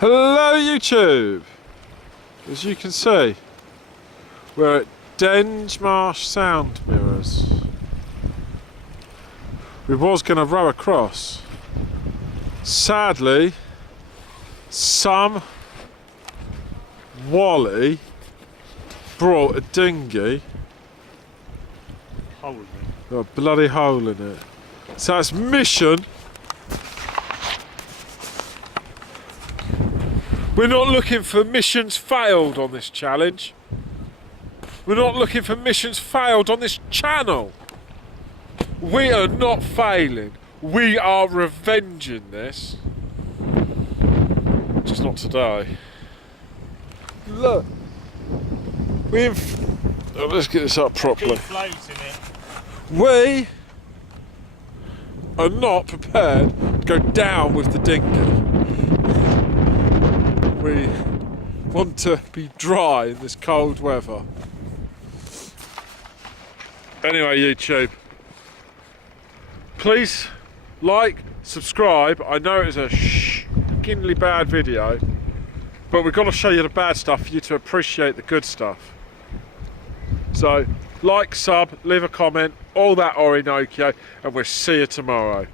Hello YouTube! As you can see, we're at Denge Marsh Sound Mirrors. We was going to row across. Sadly, some Wally brought a dinghy. Hole in it. Got a bloody hole in it. So that's mission. We're not looking for missions failed on this challenge. We're not looking for missions failed on this channel. We are not failing. We are revenging this. Just not today. Look. Let's get this up properly. Big floats in it. We are not prepared to go down with the dinghy. We want to be dry in this cold weather. Anyway, YouTube, please like, subscribe. I know it's a skinny bad video, but we've got to show you the bad stuff for you to appreciate the good stuff. So, like, sub, leave a comment, all that Orinoco, and we'll see you tomorrow.